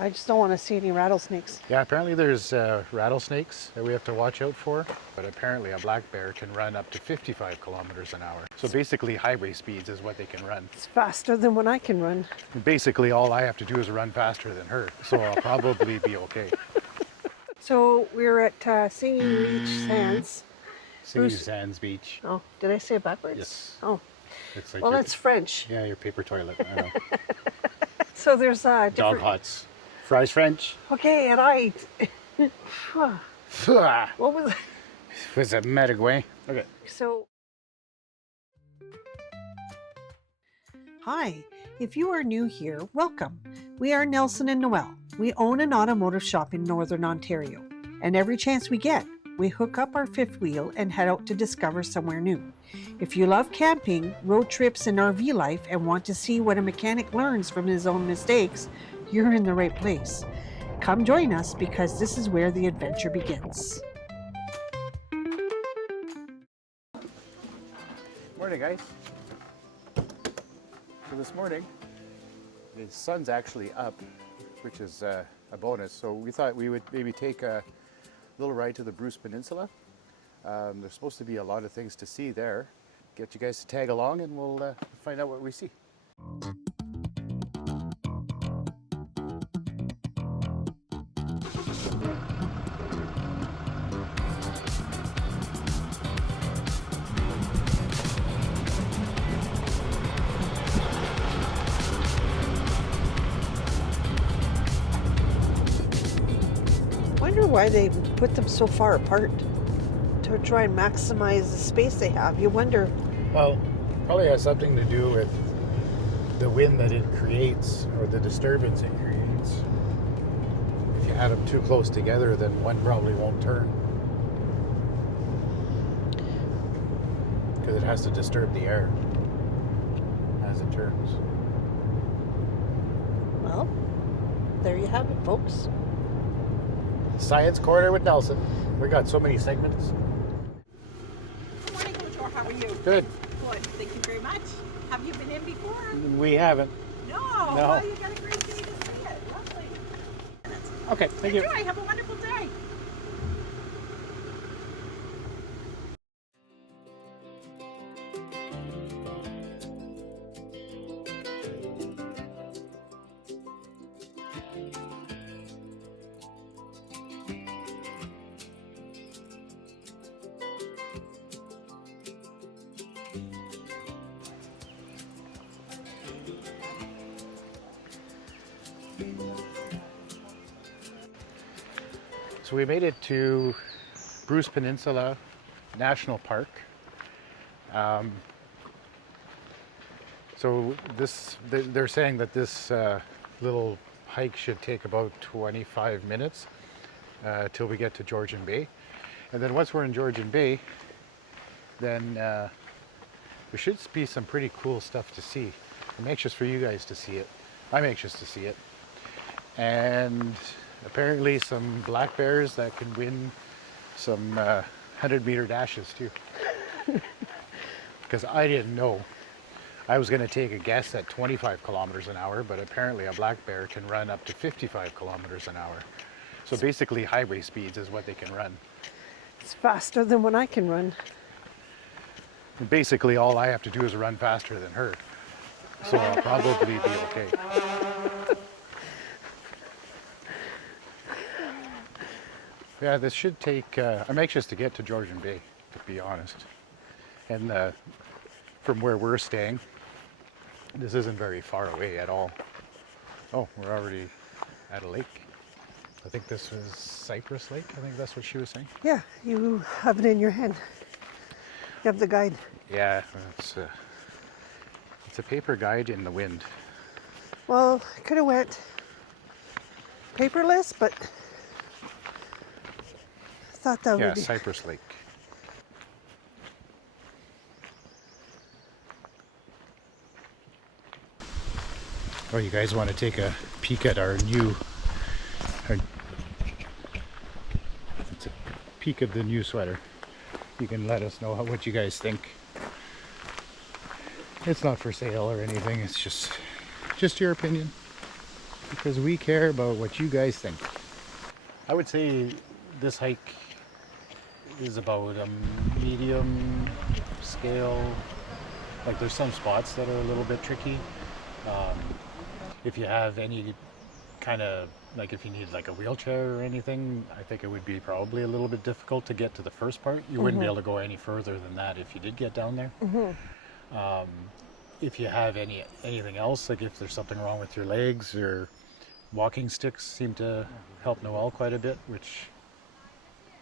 I just don't want to see any rattlesnakes. Yeah, apparently there's rattlesnakes that we have to watch out for, but apparently a black bear can run up to 55 kilometers an hour. So basically highway speeds is what they can run. It's faster than what I can run. Basically all I have to do is run faster than her, so I'll probably be okay. So we're at Singing Beach Sands. Singing Sands Beach. Oh, did I say it backwards? Yes. Oh, It's like well, that's French. Yeah, your paper toilet. I know. So there's different... Dog huts. Fries French. Okay, right. What was... Was it Medagway? Okay. So... Hi, if you are new here, welcome. We are Nelson and Noëlle. We own an automotive shop in Northern Ontario. And every chance we get, we hook up our fifth wheel and head out to discover somewhere new. If you love camping, road trips, and RV life and want to see what a mechanic learns from his own mistakes, you're in the right place. Come join us because this is where the adventure begins. Morning, guys. So this morning, the sun's actually up, which is a bonus. So we thought we would maybe take a little ride to the Bruce Peninsula. There's supposed to be a lot of things to see there. Get you guys to tag along and we'll find out what we see. I wonder why they put them so far apart to try and maximize the space they have. You wonder. Well, probably has something to do with the wind that it creates or the disturbance it creates. If you had them too close together, then one probably won't turn. Because it has to disturb the air as it turns. Well, there you have it, folks. Science Corner with Nelson. We got so many segments. Good morning, Coach. How are you? Good. Good. Thank you very much. Have you been in before? We haven't. No. Well, you got a great day to see it. Lovely. Okay, thank you. Enjoy. Have a wonderful day. So we made it to Bruce Peninsula National Park. So they're saying that this little hike should take about 25 minutes till we get to Georgian Bay. And then once we're in Georgian Bay, then there should be some pretty cool stuff to see. I'm anxious for you guys to see it. I'm anxious to see it. And apparently some black bears that can win some 100-meter dashes too. Because I didn't know. I was going to take a guess at 25 kilometers an hour, but apparently a black bear can run up to 55 kilometers an hour. So basically highway speeds is what they can run. It's faster than what I can run. And basically all I have to do is run faster than her. So I'll probably be okay. Yeah, this should take, I'm anxious to get to Georgian Bay, to be honest. And from where we're staying, this isn't very far away at all. Oh, we're already at a lake. I think this was Cypress Lake. I think that's what she was saying. Yeah, you have it in your hand. You have the guide. Yeah, it's a paper guide in the wind. Well, I could have went paperless, but I thought that would be... Yeah, Cypress Lake. Oh, you guys want to take a peek at our new... It's a peek of the new sweater. You can let us know what you guys think. It's not for sale or anything, it's just your opinion. because we care about what you guys think. I would say this hike is about a medium scale. Like there's some spots that are a little bit tricky. If you have any kind of, like if you need like a wheelchair or anything, I think it would be probably a little bit difficult to get to the first part. You wouldn't be able to go any further than that if you did get down there. If you have anything else, like if there's something wrong with your legs, or walking sticks seem to help Noëlle quite a bit, which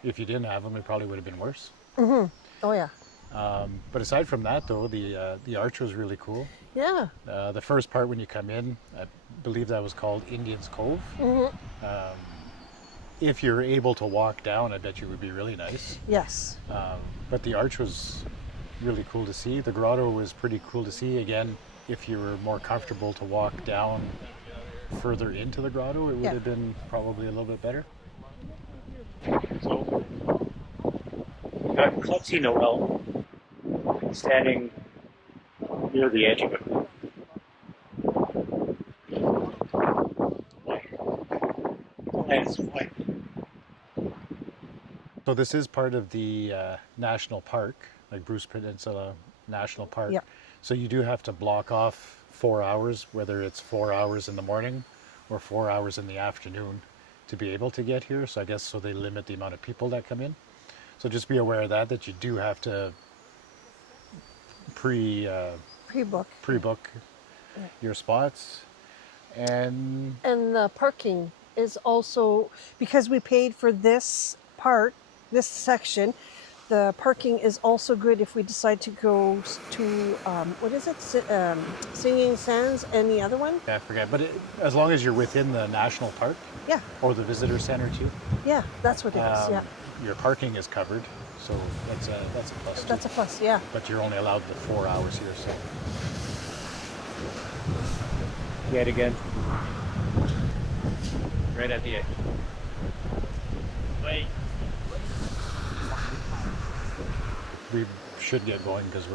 if you didn't have them, it probably would have been worse. Oh yeah. But aside from that, though, the arch was really cool. Yeah. The first part when you come in, I believe that was called Indian's Cove. If you're able to walk down, I bet you it would be really nice. Yes. But the arch was really cool to see. The grotto was pretty cool to see. Again, if you were more comfortable to walk down further into the grotto, it would have been probably a little bit better. So, we've got klutzy Noëlle standing near the edge of it. Nice white. So this is part of the national park, like Bruce Peninsula National Park. Yeah. So you do have to block off 4 hours, whether it's 4 hours in the morning or 4 hours in the afternoon, to be able to get here. So I guess so they limit the amount of people that come in. So just be aware of that you do have to pre-book your spots. And the parking is also, because we paid for this part, this section, the parking is also good if we decide to go to, what is it? Singing Sands and the other one? I forget, but as long as you're within the national park. Yeah. Or the visitor center too. Yeah, that's what it is, yeah. Your parking is covered, so that's a plus too. That's a plus, yeah. But you're only allowed the 4 hours here, so. Yet again. Right at the edge. Wait. We should get going because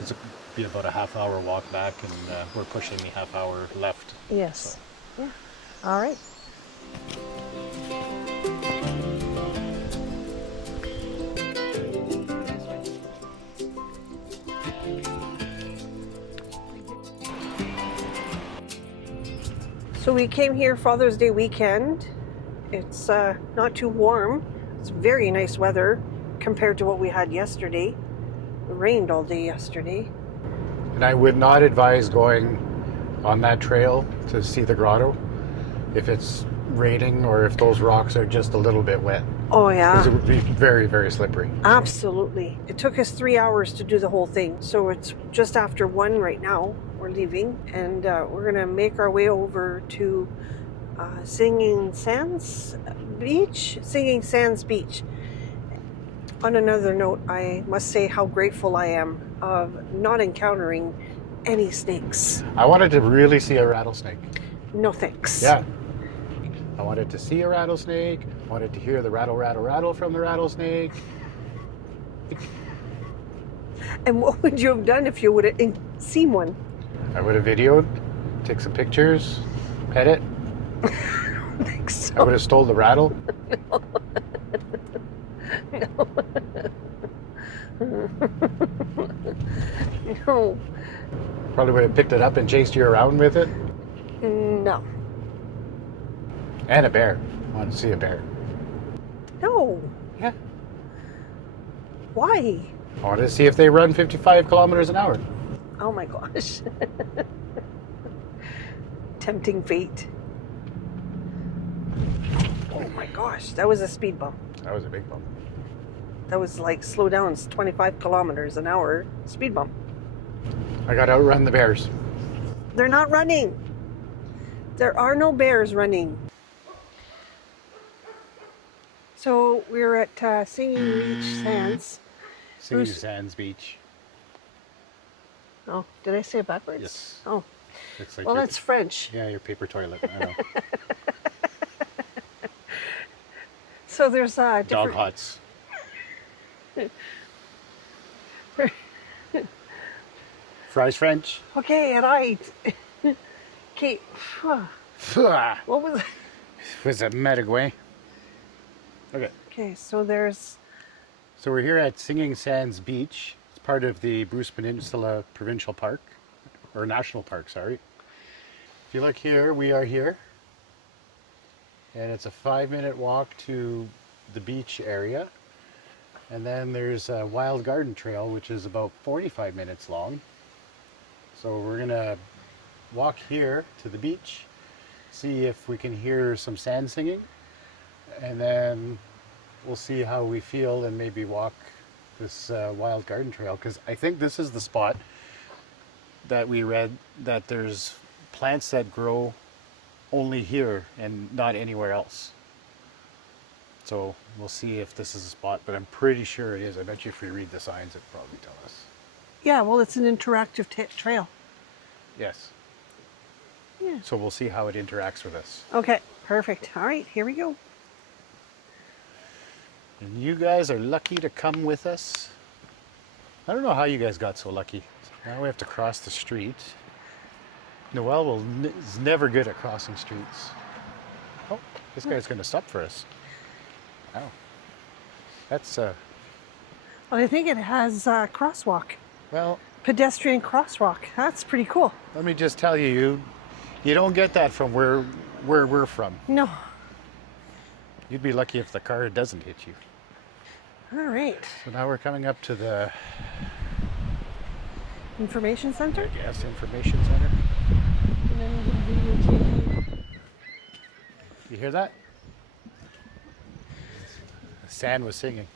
it's be about a half-hour walk back, and we're pushing the half hour left. Yes. So. Yeah. All right. So we came here Father's Day weekend. It's not too warm. It's very nice weather compared to what we had yesterday. It rained all day yesterday. And I would not advise going on that trail to see the grotto if it's raining or if those rocks are just a little bit wet. Oh yeah. Because it would be very, very slippery. Absolutely. It took us 3 hours to do the whole thing. So it's just after 1 right now. We're leaving, and we're gonna make our way over to Singing Sands Beach. On another note, I must say how grateful I am of not encountering any snakes. I wanted to really see a rattlesnake. No thanks. Yeah. I wanted to see a rattlesnake. I wanted to hear the rattle, rattle, rattle from the rattlesnake. And what would you have done if you would have seen one? I would have videoed, take some pictures, pet it. I don't think so. I would have stole the rattle. No. Probably would have picked it up and chased you around with it. No. And a bear. I wanted to see a bear. No. Yeah. Why? I wanted to see if they run 55 kilometers an hour. Oh my gosh. Tempting fate. Oh my gosh, that was a speed bump. That was a big bump. That was like slow down, it's 25 kilometers an hour speed bump. I got to outrun the bears. They're not running. There are no bears running. So we're at Singing Beach Sands. Singing Bruce- Sands Beach. Oh, did I say it backwards? Yes. Oh, It's like well, your- that's French. Yeah, your paper toilet. I know. So there's Dog different... huts. Fries French. Okay, right. Okay. What was it? Was it Medagway? Okay. Okay, so there's... So we're here at Singing Sands Beach. It's part of the Bruce Peninsula Provincial Park, or National Park, sorry. If you look here, we are here. And it's a 5-minute walk to the beach area. And then there's a wild garden trail, which is about 45 minutes long. So we're gonna walk here to the beach, see if we can hear some sand singing, and then we'll see how we feel and maybe walk this wild garden trail, because I think this is the spot that we read that there's plants that grow only here and not anywhere else. So we'll see if this is a spot, but I'm pretty sure it is. I bet you if we read the signs, it'll probably tell us. Yeah, well, it's an interactive trail. Yes. Yeah. So we'll see how it interacts with us. Okay, perfect. All right, here we go. And you guys are lucky to come with us. I don't know how you guys got so lucky. Now we have to cross the street. Noëlle is never good at crossing streets. Oh, this guy's going to stop for us. Wow. That's, Well, I think it has a crosswalk. well, Pedestrian crosswalk. That's pretty cool. let me just tell you, you don't get that from where we're from. No. You'd be lucky if the car doesn't hit you. All right. So now we're coming up to the Information center? gas information center. And then we'll videotape. You hear that? The sand was singing.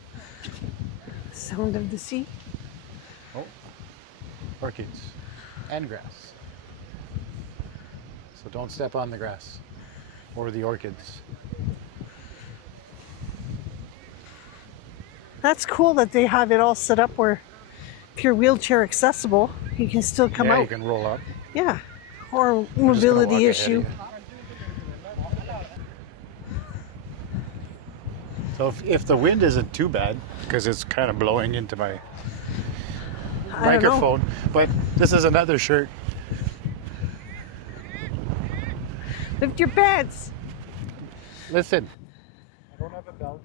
Sound of the sea. Oh, orchids and grass. So don't step on the grass or the orchids. That's cool that they have it all set up where if you're wheelchair accessible, you can still come yeah, out. you can roll up. Yeah. Or I'm just gonna mobility walk ahead issue. of you. So if the wind isn't too bad, because it's kind of blowing into my I don't know. microphone, but this is another shirt. Lift your beds. Listen, I don't have a belt.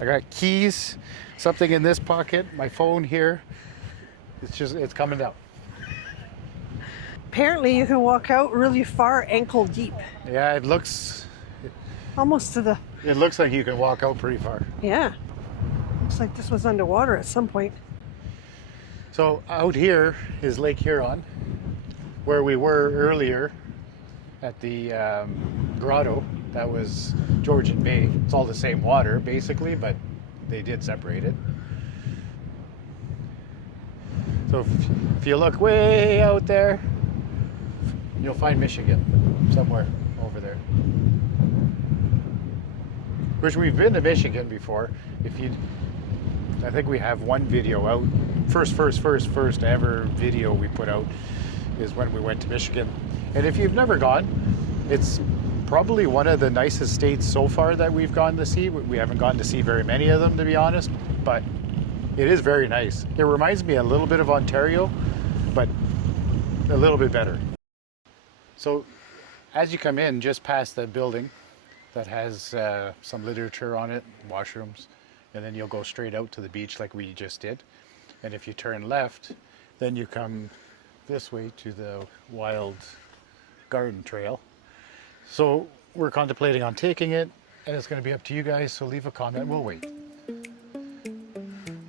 I got keys, something in this pocket, my phone here. It's coming down. Apparently you can walk out really far, ankle deep. Yeah, it looks Almost to the... like you can walk out pretty far. Yeah. Looks like this was underwater at some point. So out here is Lake Huron, where we were earlier at the Grotto. That was Georgian Bay. It's all the same water, basically, but they did separate it. So if you look way out there, you'll find Michigan somewhere over there. Which we've been to Michigan before. I think we have one video out. First ever video we put out is when we went to Michigan. And if you've never gone, it's probably one of the nicest states so far that we've gone to see. We haven't gone to see very many of them, to be honest, but it is very nice. It reminds me a little bit of Ontario, but a little bit better. So as you come in, just past the building that has some literature on it, washrooms, and then you'll go straight out to the beach like we just did. And if you turn left, then you come this way to the wild garden trail. So we're contemplating on taking it, and it's going to be up to you guys, so leave a comment. We'll wait.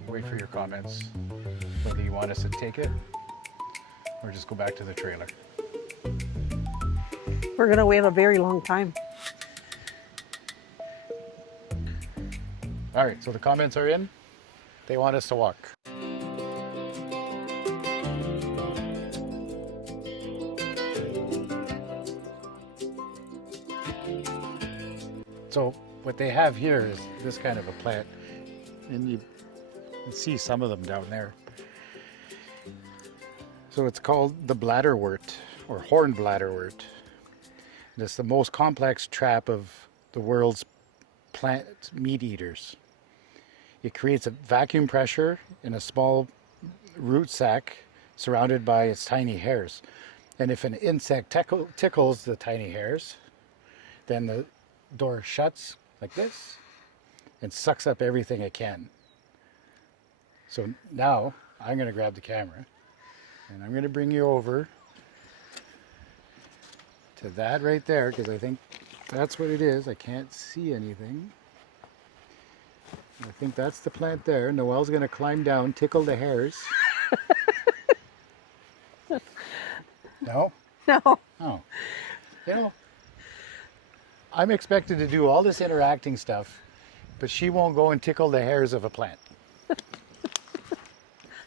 Wait for your comments, whether you want us to take it or just go back to the trailer. We're going to wait a very long time. All right, so the comments are in. They want us to walk. So what they have here is this kind of a plant, and you can see some of them down there. So it's called the bladderwort, or horned bladderwort. And it's the most complex trap of the world's plant meat eaters. It creates a vacuum pressure in a small root sac surrounded by its tiny hairs. And if an insect tickles the tiny hairs, then the door shuts like this and sucks up everything it can. So now I'm going to grab the camera and I'm going to bring you over to that right there, because I think that's what it is. I can't see anything. I think that's the plant there. Noëlle's going to climb down, tickle the hairs. No? No. Oh. You know, I'm expected to do all this interacting stuff, but she won't go and tickle the hairs of a plant.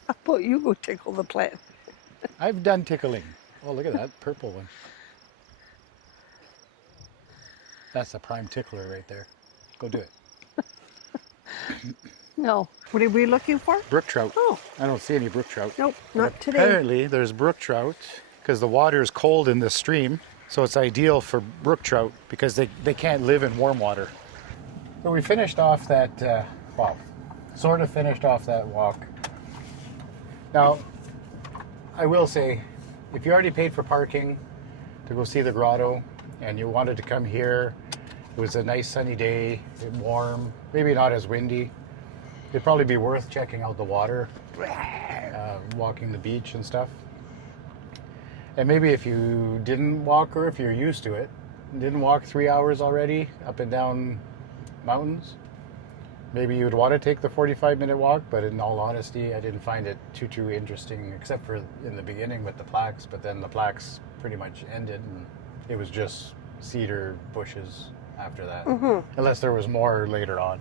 How about you go tickle the plant? I've done tickling. Oh, look at that purple one. That's the prime tickler right there. Go do it. No. What are we looking for? Brook trout. Oh. I don't see any brook trout. Nope, not today. Apparently there's brook trout because the water is cold in the stream. So it's ideal for brook trout because they can't live in warm water. So we finished off that, well, sort of finished off that walk. Now, I will say, if you already paid for parking to go see the grotto and you wanted to come here, it was a nice sunny day, warm, maybe not as windy, it'd probably be worth checking out the water, walking the beach and stuff. And maybe if you didn't walk, or if you're used to it, didn't walk 3 hours already up and down mountains, maybe you'd want to take the 45-minute walk, but in all honesty, I didn't find it too interesting, except for in the beginning with the plaques, but then the plaques pretty much ended, and it was just cedar bushes after that, unless there was more later on.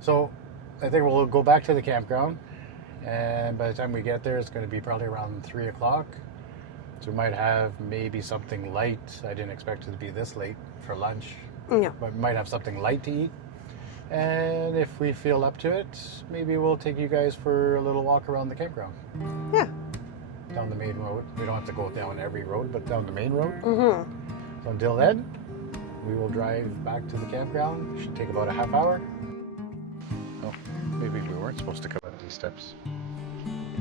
So I think we'll go back to the campground, and by the time we get there, it's going to be probably around 3 o'clock. So we might have maybe something light. I didn't expect it to be this late for lunch. Yeah. But we might have something light to eat. And if we feel up to it, maybe we'll take you guys for a little walk around the campground. Yeah. Down the main road. We don't have to go down every road, but down the main road. Mm-hmm. So until then, we will drive back to the campground. It should take about a half hour. Oh, maybe we weren't supposed to come up these steps.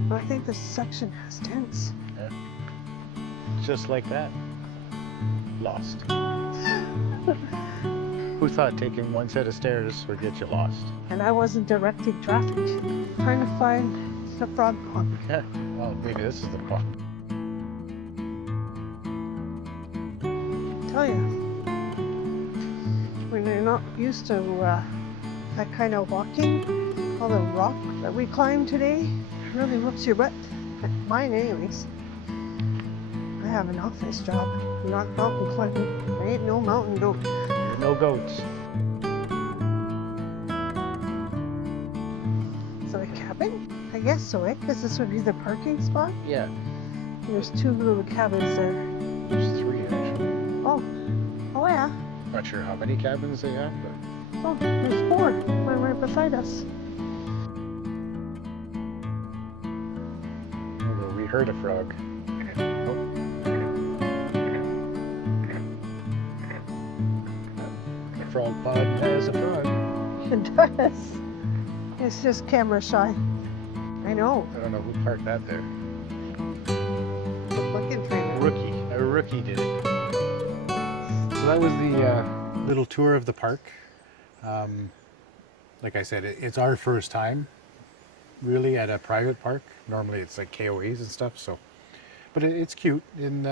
I think this section has tents. Yeah. Just like that. Lost. Who thought taking one set of stairs would get you lost? And I wasn't directing traffic. Trying to find the frog pond. Yeah, well, maybe this is the pond. Tell you, when you're not used to that kind of walking, all the rock that we climbed today really whoops your butt. Mine anyways. I have an office job, not mountain climbing. There ain't no mountain goat. No goats. Is it a cabin? I guess so, because this would be the parking spot. Yeah, There's 2 little cabins there. there's 3 actually. Oh yeah. Not sure how many cabins they have, but Oh, there's 4. One right beside us. although we heard a frog. Oh. The frog pod has a frog. It does. It's just camera shy. I know. I don't know who parked that there. Looking for you. A rookie did it. So that was the little tour of the park. Like I said, it's our first time really at a private park. Normally it's like KOAs and stuff. So, but it's cute in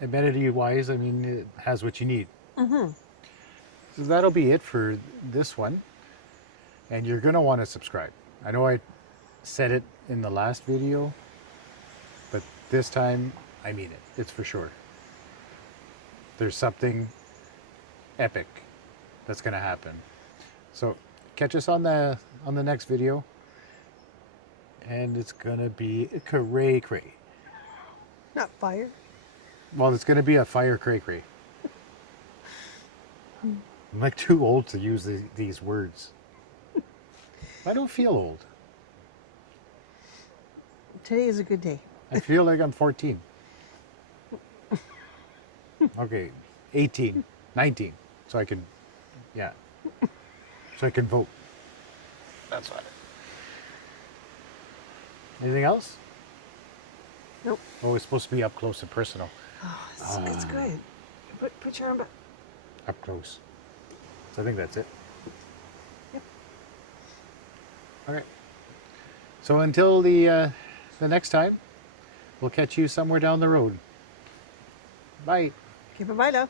amenity wise. I mean, it has what you need. Mm-hmm. So that'll be it for this one. And you're gonna want to subscribe. I know I said it in the last video, but this time I mean it. It's for sure. There's something epic that's gonna happen. So catch us on the next video, and it's gonna be cray cray. Not fire. Well, it's gonna be a fire cray cray. I'm like too old to use these words. I don't feel old. Today is a good day. I feel like I'm 14. Okay, 18, 19. So I can, yeah. So I can vote. That's what. Anything else? Nope. Oh, it's supposed to be up close and personal. Oh, it's good. Put your arm back. Up close. So I think that's it. Yep. Okay. So until the next time, we'll catch you somewhere down the road. Bye. Okay, bye-bye now.